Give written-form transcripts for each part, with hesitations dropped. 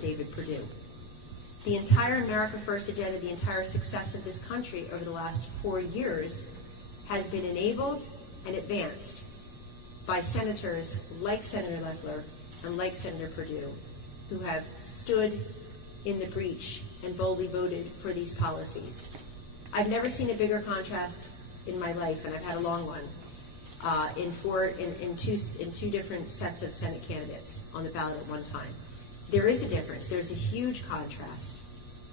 David Perdue. The entire America First agenda, the entire success of this country over the last 4 years has been enabled and advanced by senators like Senator Loeffler and like Senator Perdue, who have stood in the breach and boldly voted for these policies. I've never seen a bigger contrast in my life, and I've had a long one, in two different sets of Senate candidates on the ballot at one time. There is a difference. There's a huge contrast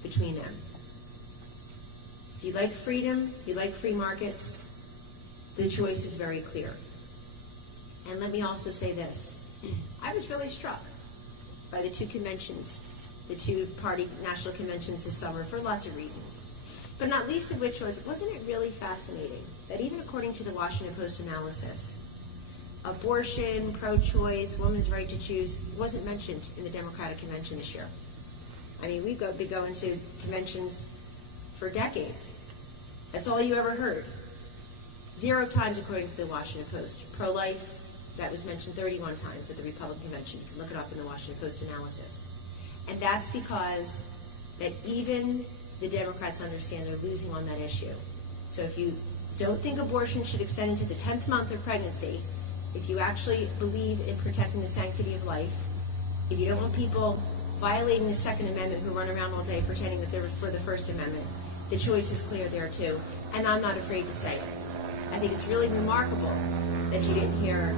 between them. If you like freedom, you like free markets, the choice is very clear. And let me also say this. I was really struck by the two conventions, the two-party national conventions this summer for lots of reasons. But not least of which was, wasn't it really fascinating that even according to the Washington Post analysis, abortion, pro-choice, women's right to choose wasn't mentioned in the Democratic convention this year. I mean, we've been going to conventions for decades. That's all you ever heard. 0 times according to the Washington Post. Pro-life, that was mentioned 31 times at the Republican convention. You can look it up in the Washington Post analysis. And that's because that even the Democrats understand they're losing on that issue. So if you don't think abortion should extend into the 10th month of pregnancy, if you actually believe in protecting the sanctity of life, if you don't want people violating the Second Amendment who run around all day pretending that they're for the First Amendment, the choice is clear there too. And I'm not afraid to say it. I think it's really remarkable that you didn't hear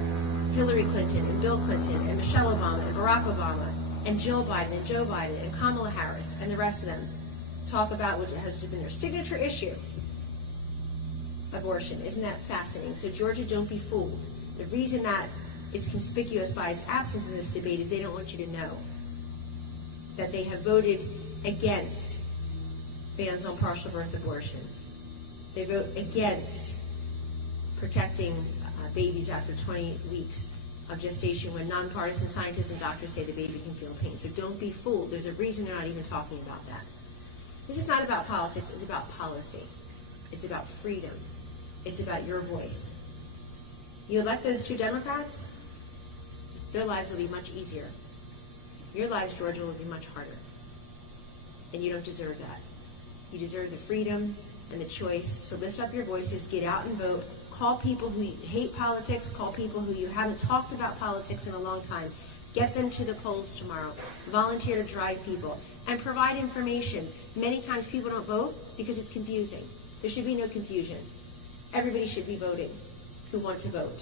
Hillary Clinton and Bill Clinton and Michelle Obama and Barack Obama and Jill Biden and Joe Biden and Kamala Harris and the rest of them talk about what has been their signature issue, abortion. Isn't that fascinating? So Georgia, don't be fooled. The reason that it's conspicuous by its absence in this debate is they don't want you to know that they have voted against bans on partial birth abortion. They vote against protecting babies after 20 weeks of gestation when nonpartisan scientists and doctors say the baby can feel pain. So don't be fooled. There's a reason they're not even talking about that. This is not about politics. It's about policy. It's about freedom. It's about your voice. You elect those two Democrats, their lives will be much easier. Your lives, Georgia, will be much harder. And you don't deserve that. You deserve the freedom and the choice. So lift up your voices, get out and vote. Call people who hate politics, call people who you haven't talked about politics in a long time. Get them to the polls tomorrow. Volunteer to drive people and provide information. Many times people don't vote because it's confusing. There should be no confusion. Everybody should be voting who want to vote.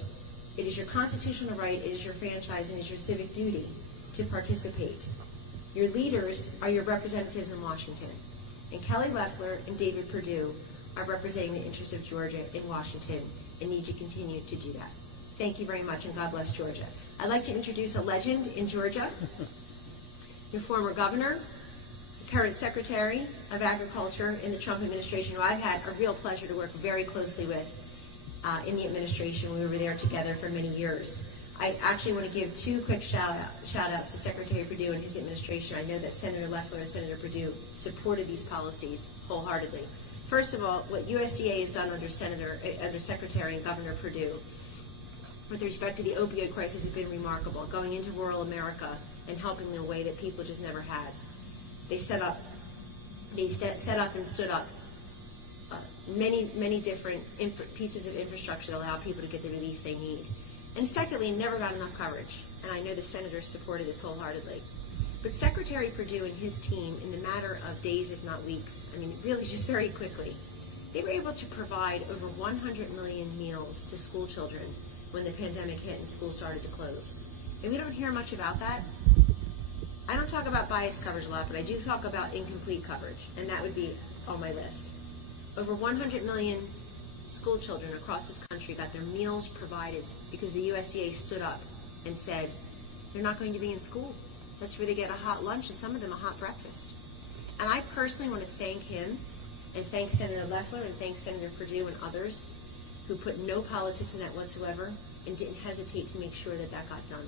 It is your constitutional right, it is your franchise, and it is your civic duty to participate. Your leaders are your representatives in Washington. And Kelly Loeffler and David Perdue are representing the interests of Georgia in Washington and need to continue to do that. Thank you very much, and God bless Georgia. I'd like to introduce a legend in Georgia, your former governor, current Secretary of Agriculture in the Trump administration, who I've had a real pleasure to work very closely with in the administration. We were there together for many years. I actually want to give 2 quick shout-outs to Secretary Perdue and his administration. I know that Senator Loeffler and Senator Perdue supported these policies wholeheartedly. First of all, what USDA has done under Secretary and Governor Perdue with respect to the opioid crisis has been remarkable, going into rural America and helping in a way that people just never had. They set up and stood up many different pieces of infrastructure that allow people to get the relief they need. And secondly, never got enough coverage. And I know the senators supported this wholeheartedly. But Secretary Perdue and his team, in the matter of days, if not weeks, I mean, really just very quickly, they were able to provide over 100 million meals to school children when the pandemic hit and schools started to close. And we don't hear much about that. I don't talk about biased coverage a lot, but I do talk about incomplete coverage, and that would be on my list. Over 100 million school children across this country got their meals provided because the USDA stood up and said, they're not going to be in school. That's where they get a hot lunch and some of them a hot breakfast. And I personally want to thank him and thank Senator Loeffler and thank Senator Perdue and others who put no politics in that whatsoever and didn't hesitate to make sure that that got done.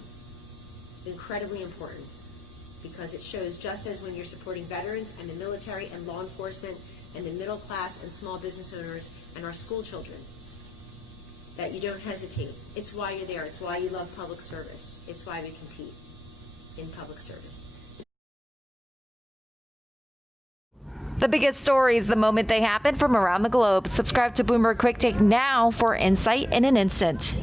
It's incredibly important because it shows, just as when you're supporting veterans and the military and law enforcement and the middle class and small business owners and our school children, that you don't hesitate. It's why you're there. It's why you love public service. It's why we compete in public service. The biggest stories the moment they happen from around the globe. Subscribe to Bloomberg Quick Take now for insight in an instant.